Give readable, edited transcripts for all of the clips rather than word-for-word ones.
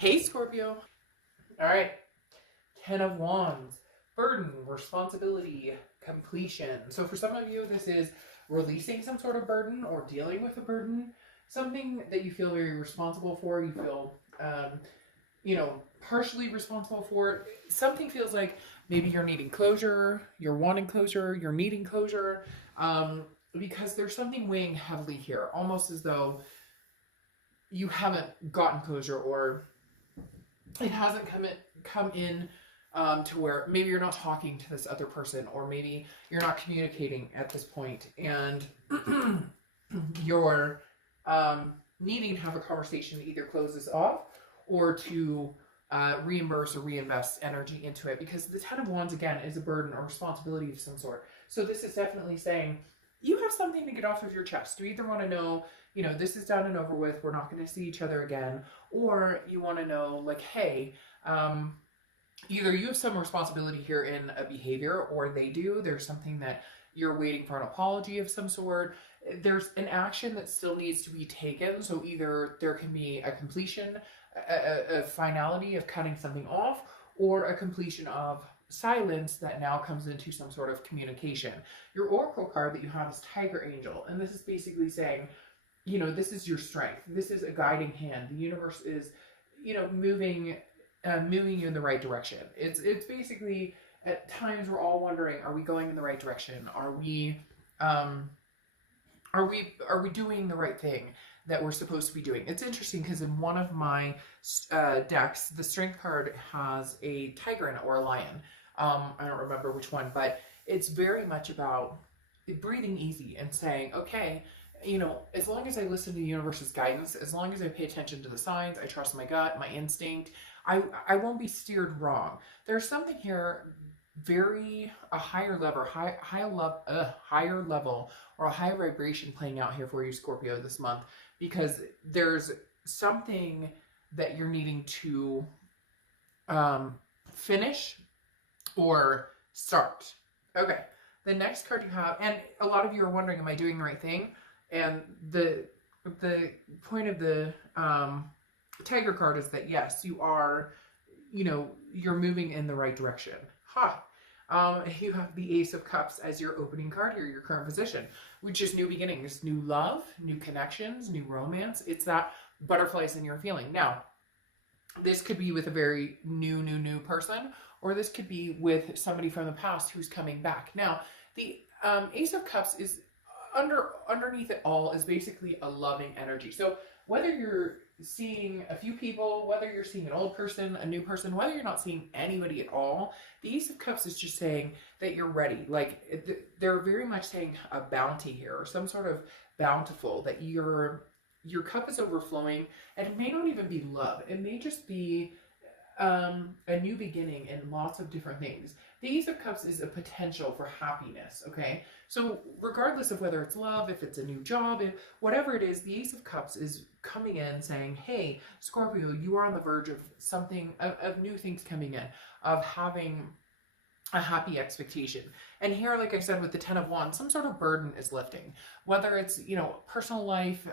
Hey Scorpio. All right. 10 of Wands. Burden, responsibility, completion. So for some of you, this is releasing some sort of burden or dealing with a burden. Something that you feel very responsible for. You feel, partially responsible for. Something feels like maybe you're needing closure, you're wanting closure, you're needing closure. Because there's something weighing heavily here. Almost as though you haven't gotten closure, or it hasn't come in to where maybe you're not talking to this other person, or maybe you're not communicating at this point, and you're needing to have a conversation to either close this off or to reimburse or reinvest energy into it, because the 10 of Wands again is a burden or responsibility of some sort. So this is definitely saying you have something to get off of your chest. You either want to know, this is done and over with, we're not going to see each other again, or you want to know, like, hey, either you have some responsibility here in a behavior, or they do. There's something that you're waiting for, an apology of some sort. There's an action that still needs to be taken. So either there can be a completion, a finality of cutting something off, or a completion of silence that now comes into some sort of communication. Your oracle card that you have is Tiger Angel, and this is basically saying, this is your strength. This is a guiding hand. The universe is, moving you in the right direction. It's basically, at times we're all wondering, are we going in the right direction? Are we doing the right thing that we're supposed to be doing? It's interesting because in one of my decks, the strength card has a tiger in it, or a lion. I don't remember which one, but it's very much about breathing easy and saying, okay, as long as I listen to the universe's guidance, as long as I pay attention to the signs, I trust my gut, my instinct, I won't be steered wrong. There's something here, a higher level, higher level, or a higher vibration playing out here for you, Scorpio, this month, because there's something that you're needing to finish or start. Okay, the next card you have, and a lot of you are wondering, am I doing the right thing? And the point of the Tiger card is that yes, you are, you're moving in the right direction. You have the Ace of Cups as your opening card here, your current position, which is new beginnings, new love, new connections, new romance. It's that butterflies in your feeling. Now, this could be with a very new person, or this could be with somebody from the past who's coming back. Now, the Ace of Cups is underneath it all is basically a loving energy. So whether you're seeing a few people, whether you're seeing an old person, a new person, whether you're not seeing anybody at all, the Ace of Cups is just saying that you're ready. Like, they're very much saying a bounty here, or some sort of bountiful, that your cup is overflowing, and it may not even be love. It may just be a new beginning in lots of different things. The Ace of Cups is a potential for happiness, okay? So regardless of whether it's love, if it's a new job, if whatever it is, the Ace of Cups is coming in saying, hey, Scorpio, you are on the verge of something, of new things coming in, of having a happy expectation. And here, like I said, with the 10 of Wands, some sort of burden is lifting. Whether it's, personal life,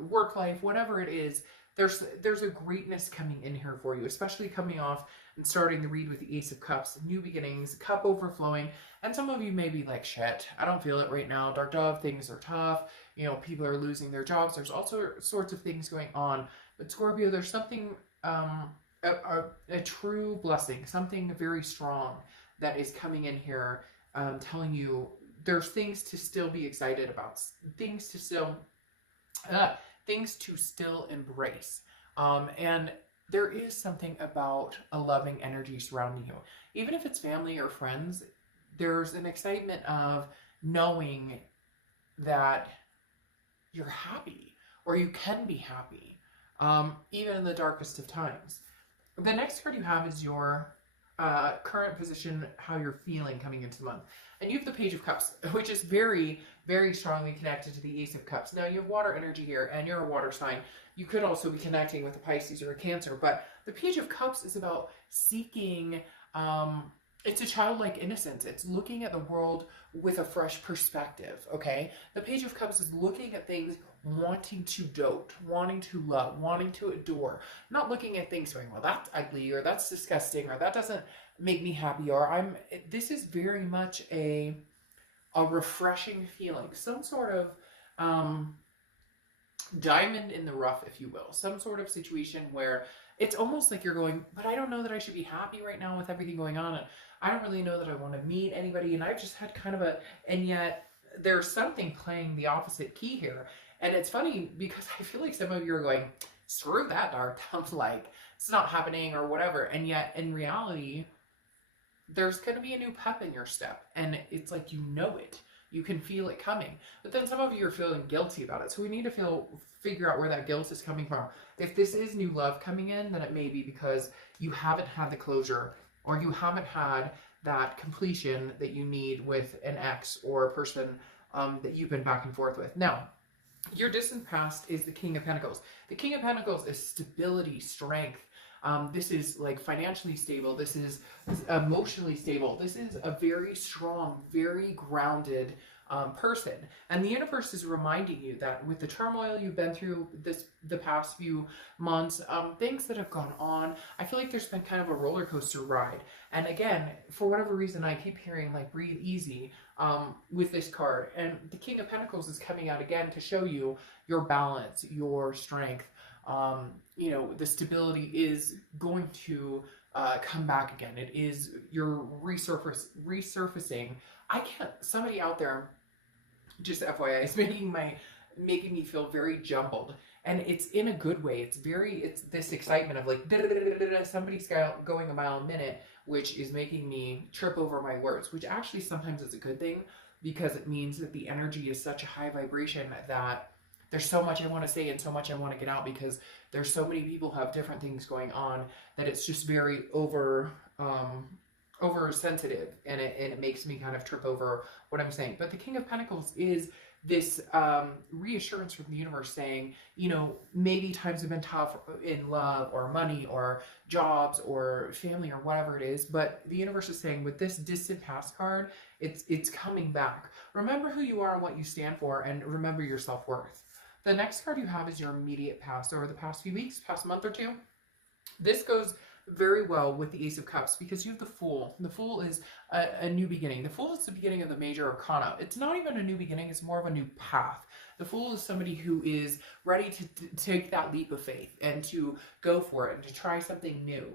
work life, whatever it is, there's a greatness coming in here for you, especially coming off and starting the read with the Ace of Cups, new beginnings, cup overflowing. And some of you may be like, shit, I don't feel it right now. Dark Dove, things are tough. People are losing their jobs. There's all sorts of things going on. But Scorpio, there's something, a true blessing, something very strong that is coming in here, telling you there's things to still be excited about, things to still embrace. And there is something about a loving energy surrounding you. Even if it's family or friends, there's an excitement of knowing that you're happy, or you can be happy, even in the darkest of times. The next card you have is your current position, how you're feeling coming into the month. And you have the Page of Cups, which is very, very strongly connected to the Ace of Cups. Now, you have water energy here, and you're a water sign. You could also be connecting with a Pisces or a Cancer, but the Page of Cups is about seeking it's a childlike innocence. It's looking at the world with a fresh perspective, okay? The Page of Cups is looking at things, wanting to dote, wanting to love, wanting to adore, not looking at things going, well, that's ugly, or that's disgusting, or that doesn't make me happy, or this is very much a refreshing feeling, some sort of diamond in the rough, if you will, some sort of situation where it's almost like you're going, but I don't know that I should be happy right now with everything going on, and I don't really know that I want to meet anybody, and I've just had kind of and yet there's something playing the opposite key here. And it's funny because I feel like some of you are going, screw that, dark, I'm like, it's not happening or whatever, and yet in reality there's going to be a new pep in your step, and it's like, you know it. You can feel it coming. But then some of you are feeling guilty about it. So we need to figure out where that guilt is coming from. If this is new love coming in, then it may be because you haven't had the closure, or you haven't had that completion that you need with an ex or a person that you've been back and forth with. Now, your distant past is the King of Pentacles. The King of Pentacles is stability, strength. This is like financially stable. This is emotionally stable. This is a very strong, very grounded person. And the universe is reminding you that with the turmoil you've been through the past few months, things that have gone on, I feel like there's been kind of a roller coaster ride. And again, for whatever reason, I keep hearing like breathe easy with this card. And the King of Pentacles is coming out again to show you your balance, your strength. You know, the stability is going to come back again. It is your resurfacing. Somebody out there, just FYI, is making me feel very jumbled, and it's in a good way. It's this excitement of like somebody's going a mile a minute, which is making me trip over my words, which actually sometimes is a good thing, because it means that the energy is such a high vibration that there's so much I want to say and so much I want to get out, because there's so many people who have different things going on that it's just very oversensitive, and it makes me kind of trip over what I'm saying. But the King of Pentacles is this reassurance from the universe saying, you know, maybe times have been tough in love or money or jobs or family or whatever it is, but the universe is saying with this distant past card, it's coming back. Remember who you are and what you stand for, and remember your self-worth. The next card you have is your immediate past, over the past few weeks, past month or two. This goes very well with the Ace of Cups because you have the Fool. The Fool is a new beginning. The Fool is the beginning of the major arcana. It's not even a new beginning, it's more of a new path. The Fool is somebody who is ready to take that leap of faith and to go for it and to try something new.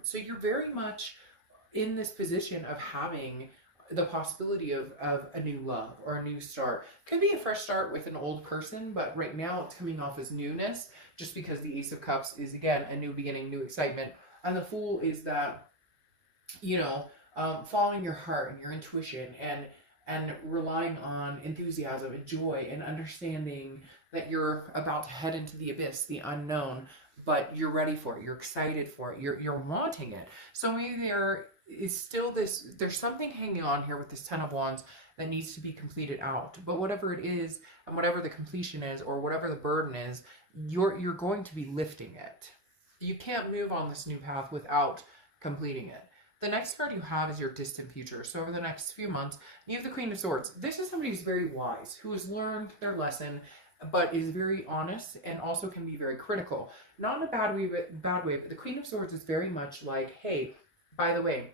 So you're very much in this position of having the possibility of a new love or a new start. Could be a fresh start with an old person, but right now it's coming off as newness, just because the Ace of Cups is, again, a new beginning, new excitement. And the Fool is that, you know, following your heart and your intuition, and relying on enthusiasm and joy and understanding that you're about to head into the abyss, the unknown, but you're ready for it, you're excited for it, you're wanting it. So maybe there is still there's something hanging on here with this Ten of Wands that needs to be completed out. But whatever it is, and whatever the completion is, or whatever the burden is, you're going to be lifting it. You can't move on this new path without completing it. The next card you have is your distant future. So over the next few months, you have the Queen of Swords. This is somebody who's very wise, who has learned their lesson, but is very honest and also can be very critical. Not in a bad way, but the Queen of Swords is very much like, hey, by the way,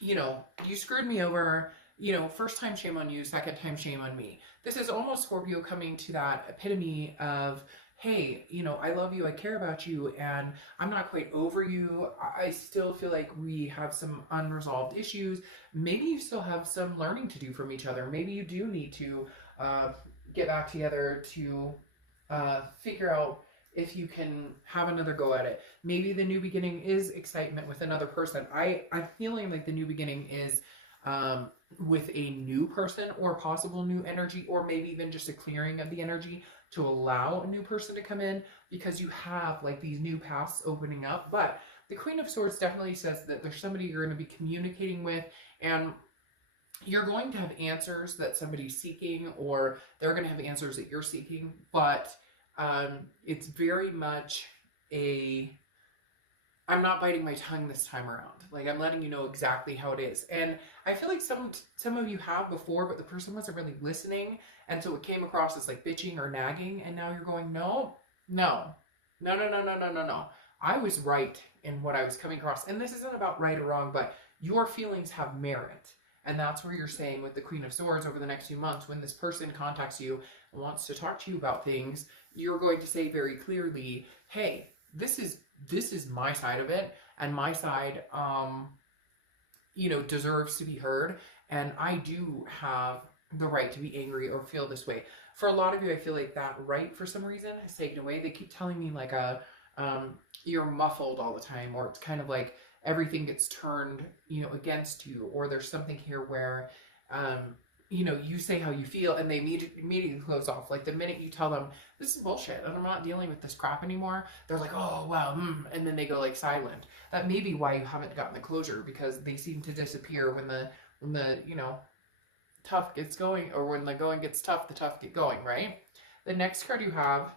you know, you screwed me over, you know, first time shame on you, second time shame on me. This is almost Scorpio coming to that epitome of, hey, you know, I love you, I care about you, and I'm not quite over you. I still feel like we have some unresolved issues. Maybe you still have some learning to do from each other. Maybe you do need to get back together to figure out if you can have another go at it. Maybe the new beginning is excitement with another person. I'm feeling like the new beginning is with a new person or possible new energy, or maybe even just a clearing of the energy to allow a new person to come in, because you have like these new paths opening up. But the Queen of Swords definitely says that there's somebody you're going to be communicating with, and you're going to have answers that somebody's seeking, or they're going to have answers that you're seeking, but it's very much a I'm not biting my tongue this time around. Like, I'm letting you know exactly how it is. And I feel like some of you have before, but the person wasn't really listening. And so it came across as like bitching or nagging. And now you're going, no, no, no, no, no, no, no, no, no. I was right in what I was coming across. And this isn't about right or wrong, but your feelings have merit. And that's where you're saying with the Queen of Swords over the next few months, when this person contacts you and wants to talk to you about things, you're going to say very clearly, hey, this is my side of it, and my side, you know, deserves to be heard, and I do have the right to be angry or feel this way. For a lot of you, I feel like that right, for some reason, has taken away. They keep telling me like you're muffled all the time, or it's kind of like everything gets turned, you know, against you, or there's something here where, you know, you say how you feel and they immediately close off. Like the minute you tell them, this is bullshit and I'm not dealing with this crap anymore, they're like, oh, wow, and then they go like silent. That may be why you haven't gotten the closure, because they seem to disappear when the you know, tough gets going, or when the going gets tough, the tough get going, right? The next card you have,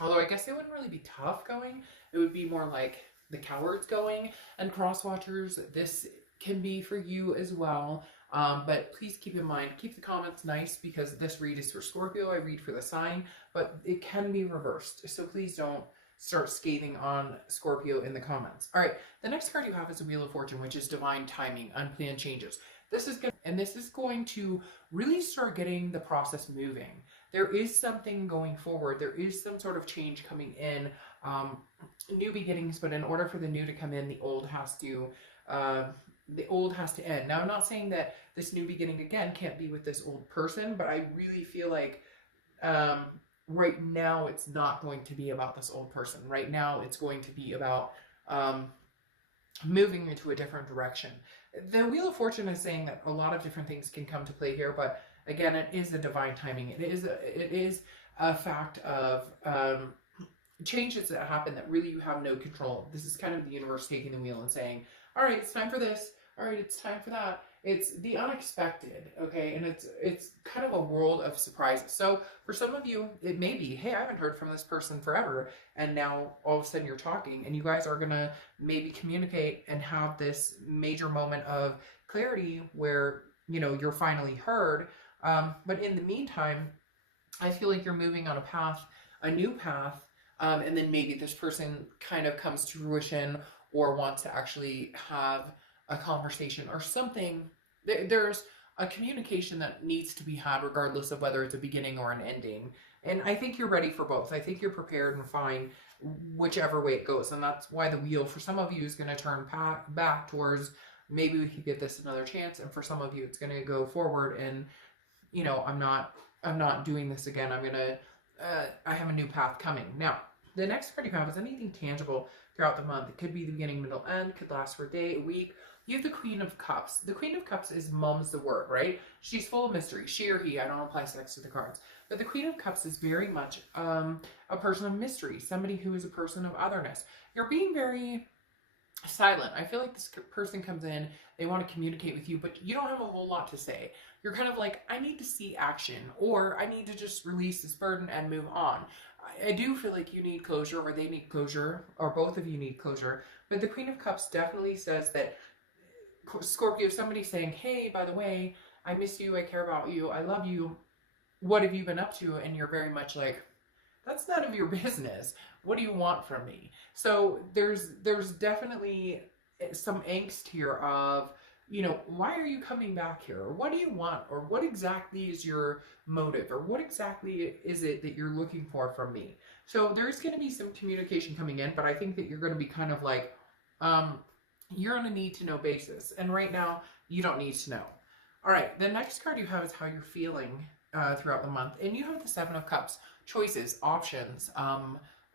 although I guess it wouldn't really be tough going, it would be more like the cowards going. And cross watchers, this can be for you as well. But please keep in mind, keep the comments nice, because this read is for Scorpio. I read for the sign, but it can be reversed. So please don't start scathing on Scorpio in the comments. All right, the next card you have is a Wheel of Fortune, which is divine timing, unplanned changes. This is going to really start getting the process moving. There is something going forward. There is some sort of change coming in, new beginnings. But in order for the new to come in, the old has to end. Now, I'm not saying that this new beginning again can't be with this old person, but I really feel like right now it's not going to be about this old person. Right now it's going to be about moving into a different direction. The Wheel of Fortune is saying that a lot of different things can come to play here, but again, it is the divine timing. It is a fact of changes that happen that really you have no control. This is kind of the universe taking the wheel and saying, all right, it's time for this. All right, it's time for that. It's the unexpected, okay? And it's kind of a world of surprises. So for some of you, it may be, hey, I haven't heard from this person forever, and now all of a sudden you're talking, and you guys are gonna maybe communicate and have this major moment of clarity where, you know, you're finally heard. But in the meantime, I feel like you're moving on a path, a new path, and then maybe this person kind of comes to fruition or wants to actually have a conversation or something. There's a communication that needs to be had regardless of whether it's a beginning or an ending. And I think you're ready for both. I think you're prepared and fine whichever way it goes. And that's why the wheel for some of you is going to turn back towards maybe we could give this another chance. And for some of you, it's going to go forward and, you know, I'm not doing this again. I have a new path coming. Now, the next card you have is anything tangible throughout the month. It could be the beginning, middle, end, could last for a day, a week. You have the Queen of Cups. The Queen of Cups is mum's the word, right? She's full of mystery. She or he, I don't apply sex to the cards. But the Queen of Cups is very much a person of mystery, somebody who is a person of otherness. You're being very silent. I feel like this person comes in, they want to communicate with you, but you don't have a whole lot to say. You're kind of like, I need to see action, or I need to just release this burden and move on. I do feel like you need closure, or they need closure, or both of you need closure. But the Queen of Cups definitely says that Scorpio, somebody saying, hey, by the way, I miss you, I care about you, I love you, what have you been up to? And you're very much like, that's none of your business. What do you want from me? So there's definitely some angst here of, you know, why are you coming back here? Or what do you want? Or what exactly is your motive? Or what exactly is it that you're looking for from me? So there's going to be some communication coming in, but I think that you're going to be kind of like, you're on a need to know basis. And right now, you don't need to know. All right, the next card you have is how you're feeling throughout the month. And you have the Seven of Cups, choices, options.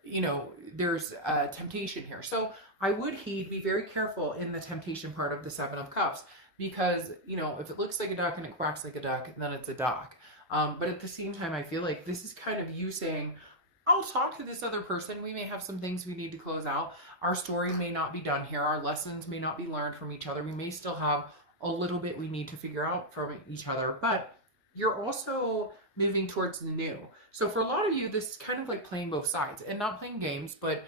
You know, there's temptation here. So I would be very careful in the temptation part of the Seven of Cups, because, you know, if it looks like a duck and it quacks like a duck, then it's a duck. But at the same time, I feel like this is kind of you saying, I'll talk to this other person. We may have some things we need to close out. Our story may not be done here. Our lessons may not be learned from each other. We may still have a little bit we need to figure out from each other, but you're also moving towards the new. So for a lot of you, this is kind of like playing both sides and not playing games, but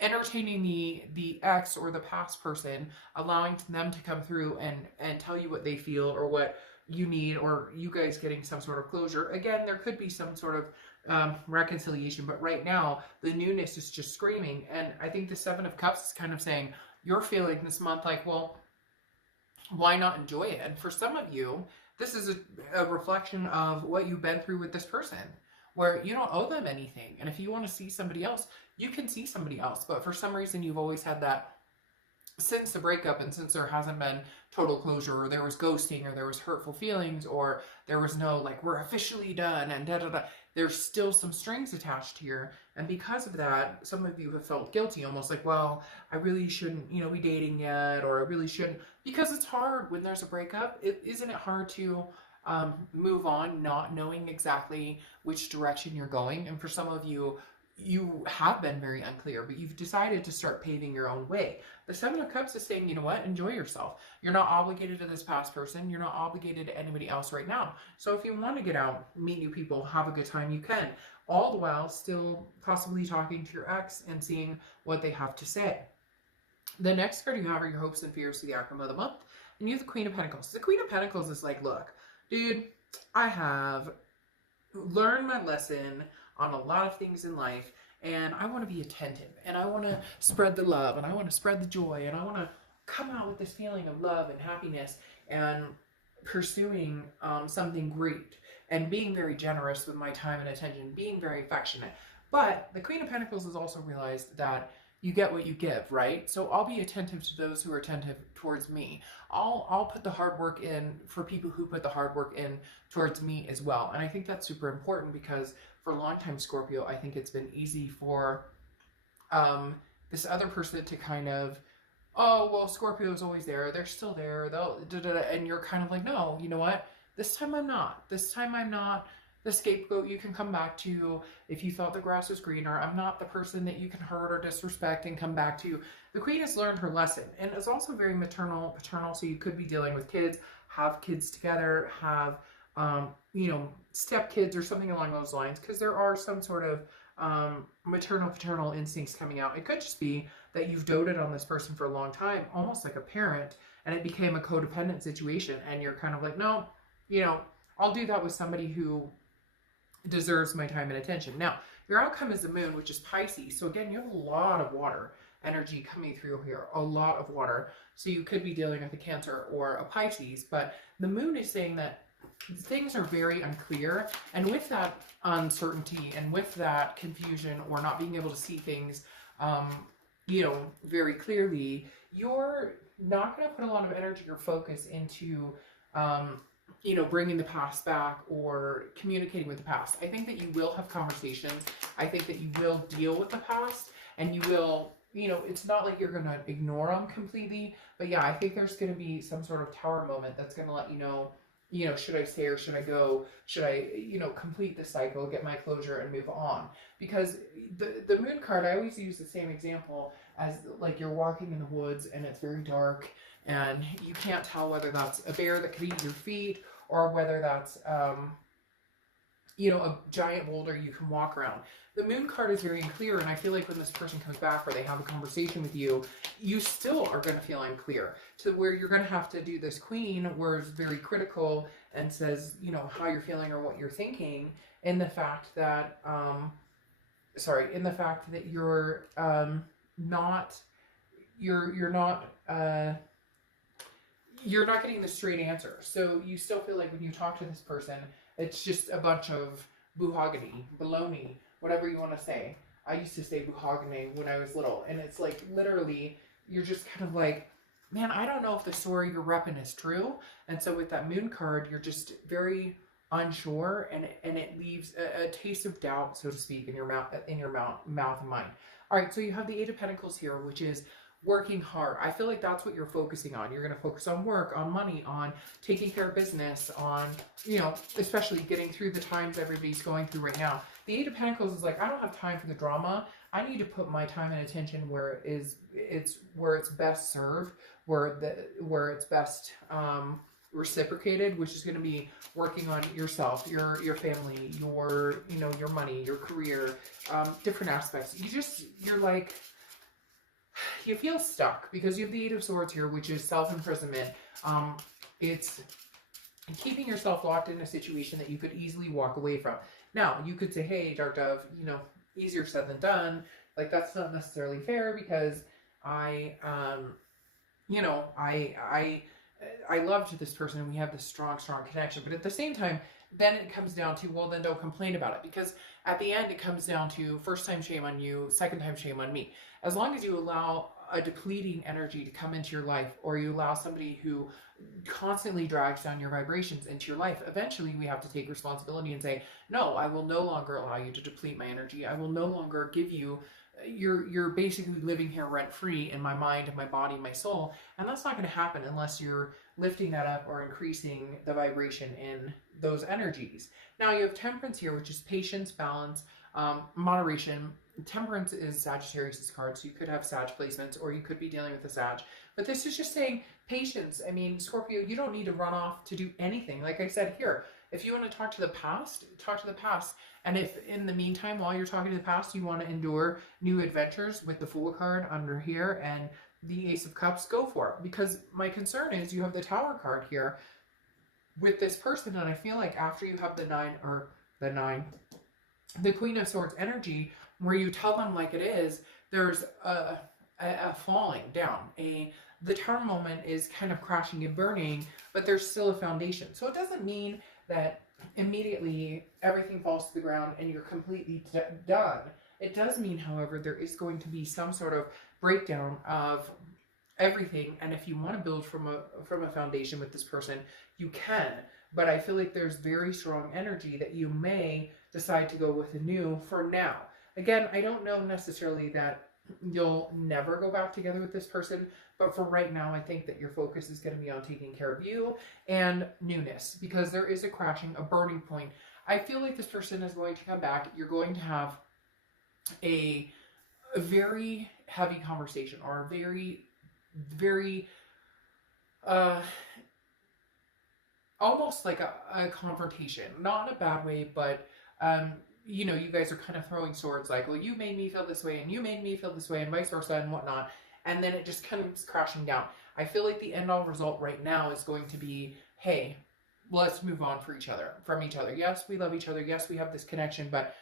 entertaining the ex or the past person, allowing them to come through and tell you what they feel or what you need, or you guys getting some sort of closure. Again, there could be some sort of reconciliation, but right now the newness is just screaming. And I think the Seven of Cups is kind of saying you're feeling this month like, well, why not enjoy it? And for some of you, this is a reflection of what you've been through with this person, where you don't owe them anything. And if you want to see somebody else, you can see somebody else. But for some reason, you've always had that since the breakup, and since there hasn't been total closure, or there was ghosting, or there was hurtful feelings, or there was no, like, we're officially done, and da-da-da, there's still some strings attached here. And because of that, some of you have felt guilty, almost like, well, I really shouldn't, you know, be dating yet, or I really shouldn't, because it's hard when there's a breakup. Isn't it hard to move on, not knowing exactly which direction you're going? And for some of you, you have been very unclear, but you've decided to start paving your own way. The Seven of Cups is saying, you know what, enjoy yourself. You're not obligated to this past person. You're not obligated to anybody else right now. So if you want to get out, meet new people, have a good time, you can. All the while still possibly talking to your ex and seeing what they have to say. The next card you have are your hopes and fears for the outcome of the month. And you have the Queen of Pentacles. The Queen of Pentacles is like, look, dude, I have learned my lesson on a lot of things in life, and I want to be attentive, and I want to spread the love, and I want to spread the joy, and I want to come out with this feeling of love and happiness, and pursuing something great, and being very generous with my time and attention, being very affectionate. But the Queen of Pentacles has also realized that you get what you give, right? So I'll be attentive to those who are attentive towards me. I'll put the hard work in for people who put the hard work in towards me as well. And I think that's super important, because for a long time, Scorpio, I think it's been easy for this other person to kind of, oh, well, Scorpio is always there. They're still there. They'll, da, da, da, and you're kind of like, no, you know what? This time I'm not. This time I'm not the scapegoat you can come back to if you thought the grass was greener. I'm not the person that you can hurt or disrespect and come back to. The Queen has learned her lesson, and it's also very maternal, paternal. So you could be dealing with kids, have kids together, have you know, step kids or something along those lines, because there are some sort of maternal, paternal instincts coming out. It could just be that you've doted on this person for a long time, almost like a parent, and it became a codependent situation, and you're kind of like, no, you know, I'll do that with somebody who deserves my time and attention. Now, your outcome is the Moon, which is Pisces. So again, you have a lot of water energy coming through here, a lot of water. So you could be dealing with a Cancer or a Pisces, but the Moon is saying that things are very unclear. And with that uncertainty and with that confusion, or not being able to see things, you know, very clearly, you're not going to put a lot of energy or focus into you know, bringing the past back or communicating with the past. I think that you will have conversations. I think that you will deal with the past, and you will, you know, it's not like you're going to ignore them completely, but yeah, I think there's going to be some sort of tower moment that's going to let you know, should I stay or should I go? Should I, you know, complete the cycle, get my closure, and move on? Because the Moon card, I always use the same example as, like, you're walking in the woods and it's very dark, and you can't tell whether that's a bear that could eat your feet, or whether that's, you know, a giant boulder you can walk around. The Moon card is very unclear, and I feel like when this person comes back or they have a conversation with you, you still are going to feel unclear, to where you're going to have to do this Queen, where it's very critical and says, you know, how you're feeling or what you're thinking, in the fact that, in the fact that you're you're not getting the straight answer. So you still feel like when you talk to this person, it's just a bunch of buhogany, baloney, whatever you want to say. I used to say buhogany when I was little, and it's like, literally, you're just kind of like, man, I don't know if the story you're repping is true. And so with that Moon card, you're just very unsure, and it leaves a taste of doubt, so to speak, in your mouth and mind. All right, so you have the Eight of Pentacles here, which is working hard. I feel like that's what you're focusing on. You're going to focus on work, on money, on taking care of business, on, you know, especially getting through the times everybody's going through right now. The Eight of Pentacles is like, I don't have time for the drama. I need to put my time and attention where it's best served, where it's best reciprocated, which is going to be working on yourself, your family, your, you know, your money, your career, different aspects. You're like, you feel stuck because you have the Eight of Swords here, which is self-imprisonment. It's keeping yourself locked in a situation that you could easily walk away from. Now, you could say, hey, Dark Dove, you know, easier said than done. Like, that's not necessarily fair because you know, I loved this person and we have this strong connection. But at the same time, then it comes down to, well, then don't complain about it. Because at the end, it comes down to first time shame on you, second time shame on me. As long as you allow a depleting energy to come into your life, or you allow somebody who constantly drags down your vibrations into your life, eventually we have to take responsibility and say, no, I will no longer allow you to deplete my energy. I will no longer give you, you're basically living here rent free in my mind, my body, my soul. And that's not going to happen unless you're lifting that up or increasing the vibration in those energies. Now you have Temperance here, which is patience, balance, moderation. Temperance is Sagittarius' card, so you could have Sag placements, or you could be dealing with a Sag. But this is just saying patience. I mean, Scorpio, you don't need to run off to do anything. Like I said here, if you want to talk to the past, talk to the past. And if in the meantime, while you're talking to the past, you want to endure new adventures with the Fool card under here and the Ace of Cups, go for it. Because my concern is you have the Tower card here with this person, and I feel like after you have the Queen of Swords energy, where you tell them like it is, there's a falling down. The Tower moment is kind of crashing and burning, but there's still a foundation. So it doesn't mean that immediately everything falls to the ground and you're completely done. It does mean, however, there is going to be some sort of breakdown of everything, and if you want to build from a foundation with this person, you can. But I feel like there's very strong energy that you may decide to go with a new for now. Again, I don't know necessarily that you'll never go back together with this person, but for right now, I think that your focus is going to be on taking care of you and newness, because there is a crashing, a burning point. I feel like this person is going to come back. You're going to have a very heavy conversation, or a very almost like a confrontation, not in a bad way, but you know, you guys are kind of throwing swords like, well, you made me feel this way and you made me feel this way and vice versa and whatnot, and then it just comes crashing down. I feel like the end all result right now is going to be, hey, let's move on from each other. Yes, we love each other. Yes, we have this connection, but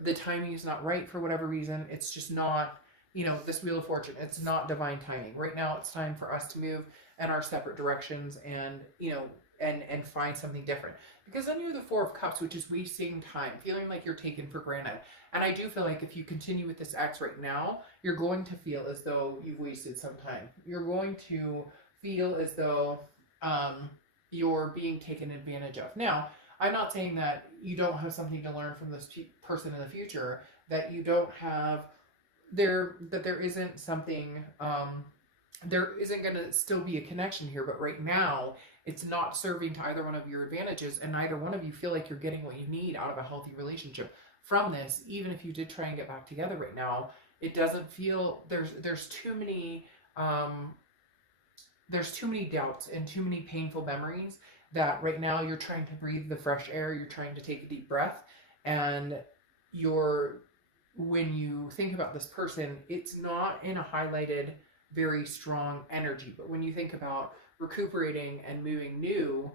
the timing is not right for whatever reason. It's just not, you know, this Wheel of Fortune, it's not divine timing. Right now, it's time for us to move in our separate directions and, you know, and find something different. Because then you have the Four of Cups, which is wasting time, feeling like you're taken for granted. And I do feel like if you continue with this ex right now, you're going to feel as though you've wasted some time. You're going to feel as though you're being taken advantage of. Now, I'm not saying that you don't have something to learn from this person in the future, that you don't have, that there isn't something, there isn't going to still be a connection here, but right now, it's not serving to either one of your advantages, and neither one of you feel like you're getting what you need out of a healthy relationship from this. Even if you did try and get back together right now, it doesn't feel, there's too many doubts and too many painful memories that right now you're trying to breathe the fresh air, you're trying to take a deep breath, and when you think about this person, it's not in a highlighted, very strong energy. But when you think about recuperating and moving new,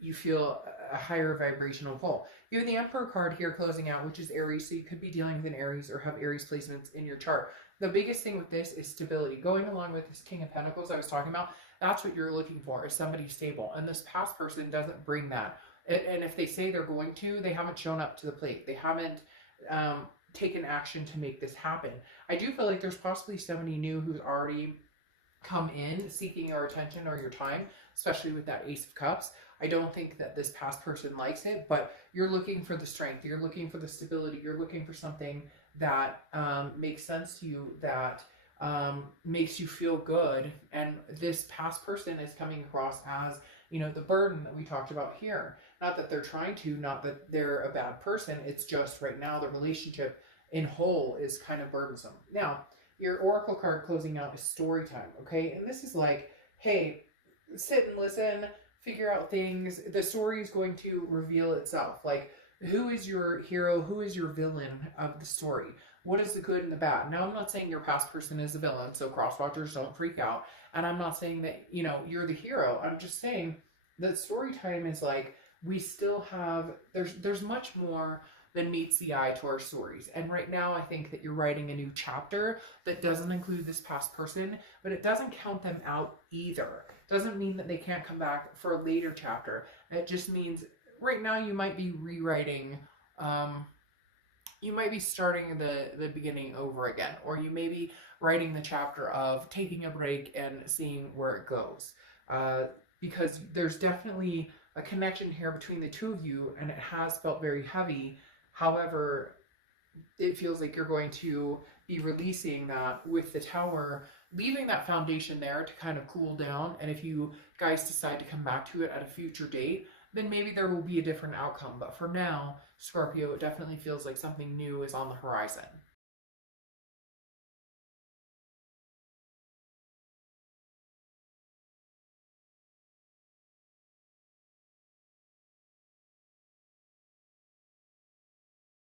you feel a higher vibrational pull. You have the Emperor card here closing out, which is Aries, so you could be dealing with an Aries or have Aries placements in your chart. The biggest thing with this is stability. Going along with this King of Pentacles I was talking about, that's what you're looking for, is somebody stable. And this past person doesn't bring that. And if they say they're going to, they haven't shown up to the plate. They haven't taken action to make this happen. I do feel like there's possibly somebody new who's already come in seeking your attention or your time, especially with that Ace of Cups. I don't think that this past person likes it, but you're looking for the strength, you're looking for the stability, you're looking for something that makes sense to you, that makes you feel good. And this past person is coming across as, you know, the burden that we talked about here. Not that they're trying to, not that they're a bad person, it's just right now the relationship in whole is kind of burdensome. Now, your Oracle card closing out is story time, okay? And this is like, hey, sit and listen, figure out things. The story is going to reveal itself. Like, Who is your hero? Who is your villain of the story? What is the good and the bad? Now, I'm not saying your past person is a villain, so crosswatchers, don't freak out. And I'm not saying that, you know, you're the hero. I'm just saying that story time is like, we still have, there's much more than meets the eye to our stories. And right now, I think that you're writing a new chapter that doesn't include this past person, but it doesn't count them out either. Doesn't mean that they can't come back for a later chapter. It just means right now you might be rewriting, you might be starting the beginning over again, or you may be writing the chapter of taking a break and seeing where it goes. Because there's definitely a connection here between the two of you, and it has felt very heavy. However, it feels like you're going to be releasing that with the Tower, leaving that foundation there to kind of cool down. And if you guys decide to come back to it at a future date, then maybe there will be a different outcome. But for now, Scorpio, it definitely feels like something new is on the horizon.